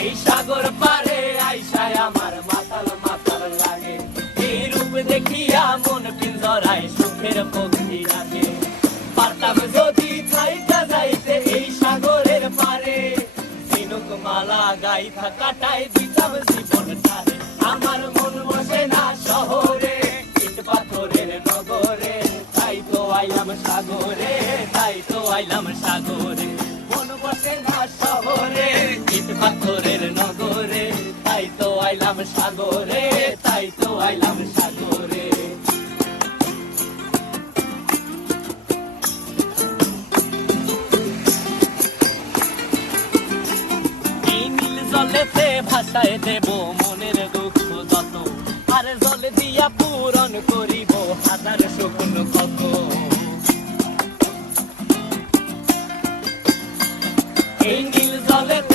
এই সাগর পারে আইসায় আমার মাতাল মাতাল লাগে, এই রূপ দেখিয়া মন পিঞ্জরায় সুখের পক্ষী রাখে। পারতাম যদি থাইকা যাইতে এই সাগরের পারে, ঝিনুক মালা গাইথা কাটাই দিতাম জীবনটারে। আমার মন বসে না শহরে, ইট পাথরের নগরে, তাই তো আইলাম সাগরে, তাই তো আইলাম সাগরে। মন বসে না শহরে, ইট পাথরের নগরে, তাই তো আইলাম সাগরে, তাই তো আইলাম সাগরে। এই নীল জলেতে ভাসায় দেব মনের দুঃখ যত, আর জলে দিয়া পূরণ করিব হাজার স্বপ্ন কত। এই নীল জলেতে